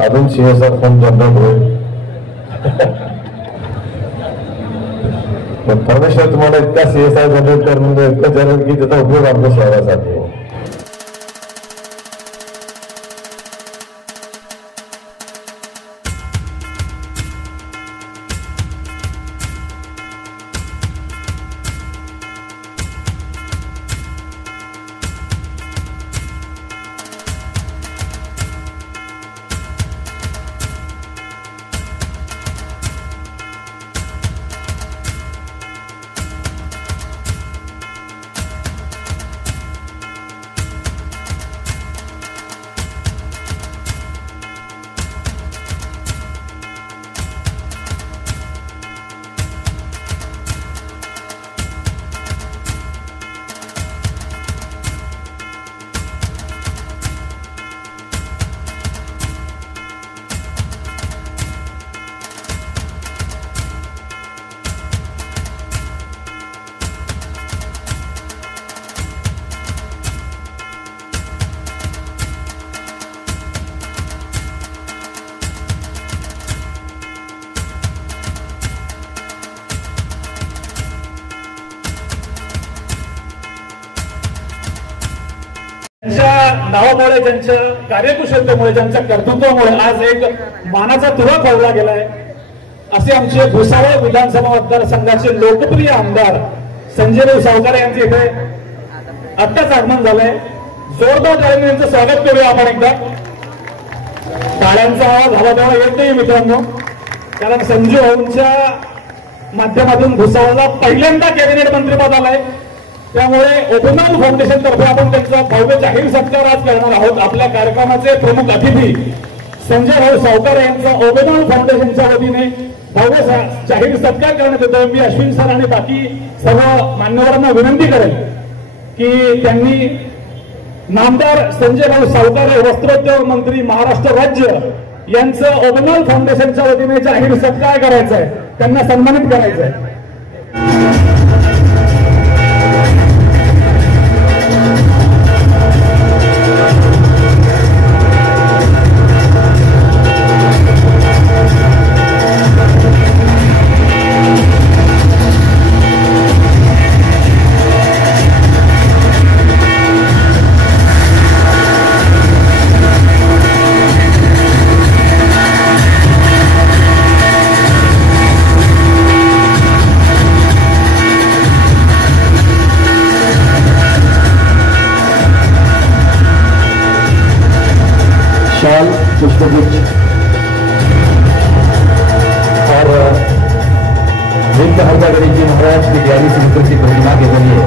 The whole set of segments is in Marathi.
अजून CSR फंड जनरेट होईल. पण परमेश्वर तुम्हाला इतका CSR जनरेट करून इतकं जनरेट की त्याचा उपयोग आमच्या शहरासाठी हो. त्यांच्या नावामुळे, त्यांच्या कार्यकुशलतेमुळे, त्यांच्या कर्तृत्वामुळे आज एक मानाचा तुरा खोवला गेलाय. असे आमचे भुसावळ विधानसभा मतदारसंघाचे लोकप्रिय आमदार संजय सावकारे यांचे इथे आत्ताच आगमन झालंय. जोरदार टाळ्यांनी यांचं स्वागत करूया आपण एकदा. टाळ्यांचा आवाज हवा तेव्हा येत नाही मित्रांनो, कारण संजय भाऊंच्या माध्यमातून भुसावळला पहिल्यांदा कॅबिनेट मंत्रिपद आलंय. त्यामुळे ओबेनॉल फाउंडेशन तर्फे आपण त्यांचा भव्य जाहीर सत्कार आज करणार आहोत. आपल्या कार्यक्रमाचे प्रमुख अतिथी संजय भाऊ सावकारे यांचा ओबेनॉल फाउंडेशनच्या वतीने भव्य जाहीर सत्कार करण्यात येतो. मी अश्विन सर आणि बाकी सर्व मान्यवरांना विनंती करेन की त्यांनी नामदार संजय भाऊ सावकारे वस्त्रोद्योग मंत्री महाराष्ट्र राज्य यांचं ओबेनॉल फाउंडेशनच्या वतीने जाहीर सत्कार करायचा आहे, त्यांना सन्मानित करायचं आहे. पुष्पगुच्छ और वित्त हल्दागढ़ी जी महाराज की ग्यारहवीं समुद्र की प्रतिमा के जरिए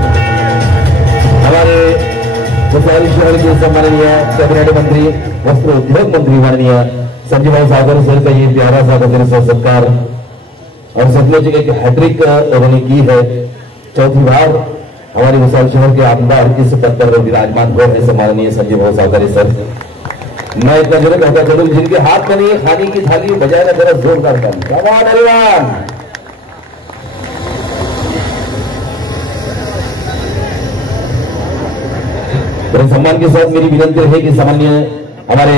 हमारे भुसावल शहर के सम्माननीय कैबिनेट मंत्री वस्त्र उद्योग मंत्री माननीय संजय भाई सावकारे सर का ये प्यारा सा गजर से सत्कार और सतलुज एक हैट्रिक उन्होंने की है. चौथी बार हमारे भुसावल शहर के आमदार इस पद पर विराजमान हुए हैं सम्माननीय संजय भाई सावकारे सर. मैं इतना जरूर कहता चलूं, जिनके हाथ में नहीं खाने की थाली बजाय ना जरा जोरदार ताली. बड़े सम्मान के साथ मेरी विनती है कि सामान्य हमारे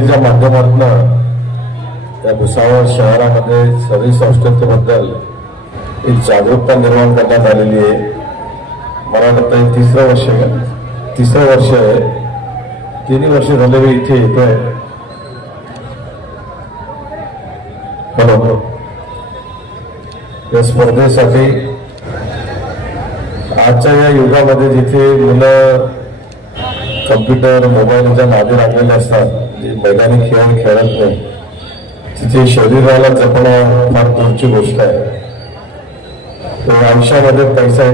मीडियाच्या माध्यमातून त्या भुसावळ शहरामध्ये शरीर संस्कृतीबद्दल एक जागरूकता निर्माण करण्यात आलेली आहे. मला वाटतं हे तिसरं वर्ष आहे. 3 वर्ष झाले मी इथे येतोय. या स्पर्धेसाठी आजच्या या युगामध्ये जिथे मुलं कम्प्युटर मोबाईलच्या नादी लागलेले असतात, जे मैदानी खेळ खेळत नाही, तिथे शरीराला जपणं फार दूरची गोष्ट आहे. तर आयुष्यामध्ये पैसा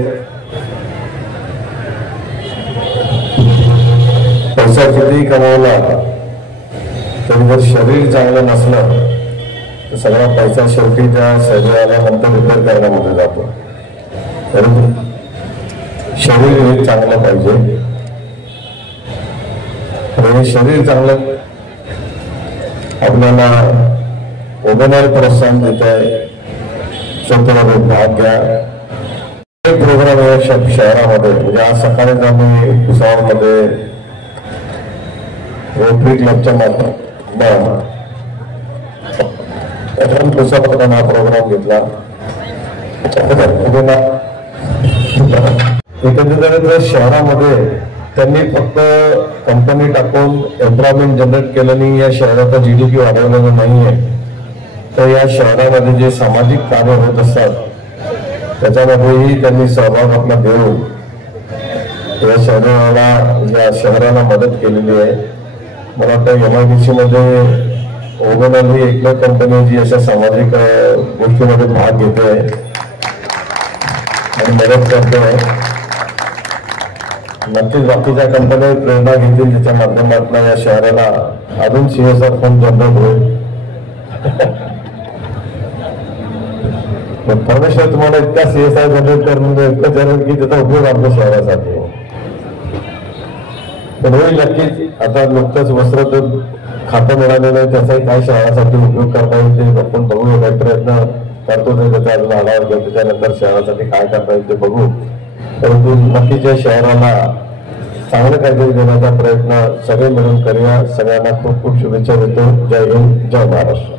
कितीही कमावला तरी जर शरीर चांगलं नसलं तर सगळा पैसा शेवटी त्या शरीराला नंतर रिपेअर करण्यामध्ये जातो. परंतु शरीर हे चांगलं पाहिजे. आणि शरीर चांगलं आपल्याला ओबेनार प्रोत्साहन देत आहे. स्वतःमध्ये भाग घ्या. प्रोग्राम आहे शहरामध्ये. म्हणजे आज सकाळीच आम्ही भुसावळमध्ये रोटरी क्लबच्या माध्यमातून हा प्रोग्राम घेतला. एकंदरीत शहरामध्ये त्यांनी फक्त कंपनी टाकून एम्प्लॉयमेंट जनरेट केलं नाही, या शहराचा GDP वाढवलेलं नाहीये. तर या शहरामध्ये जे सामाजिक कार्य होत असतात त्याच्यामध्येही त्यांनी सहभाग आपला देऊन या शहराला मदत केलेली आहे. मला वाटतं MIDC मध्ये ओबेनार ही एकमेव कंपनी जी अशा सामाजिक गोष्टीमध्ये भाग घेते आणि मदत करते. नक्कीच बाकीच्या कंपन्या प्रेरणा घेतील ज्याच्या माध्यमातून या शहराला अजून CSR फंड जनरेट होईल. परमेश्वर तुम्हाला इतका CSR जनरेट करून इतकं करेल की त्याचा उपयोग आमच्या शहरासाठी पण होईल नक्कीच. आता नुकतंच वस्त्र खातं मिळालेलं आहे, त्याचाही काय शहरासाठी उपयोग करता येईल ते आपण बघू. काही प्रयत्न करतो त्याचा अजून आढावा घेऊ. त्याच्यानंतर शहरासाठी काय करता येईल ते बघू. परंतु नक्कीच या शहराला चांगलं काहीतरी देण्याचा प्रयत्न सगळे मिळून करूया. सगळ्यांना खूप खूप शुभेच्छा देतो. जय हिंद, जय महाराष्ट्र.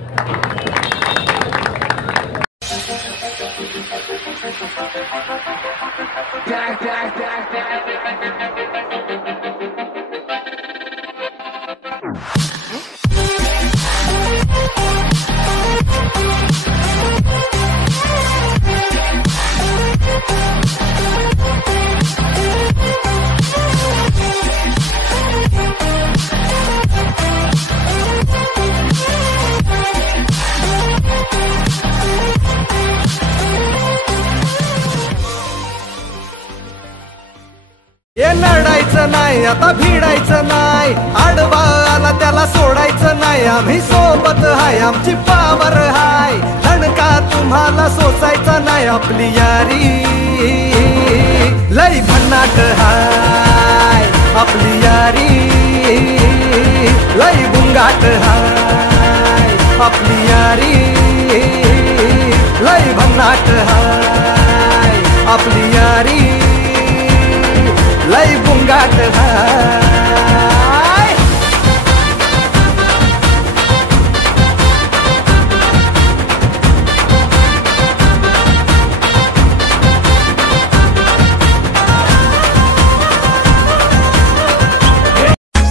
हे लढायचं नाही, आता भिडायचं नाही, आडवा आला त्याला सोडायचं नाही. आम्ही सोबत हाय, आमची पावर हाय, धडका तुम्हाला सोसायचा नाही. आपली यारी लई भन्नाट हाय, आपली यारी लई बुंगाट हाय, आपली यारी लई भन्नाट हाय, आपली यारी लई बुंगाट हाय.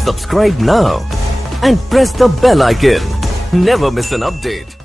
Subscribe now and press the bell icon. Never miss an update.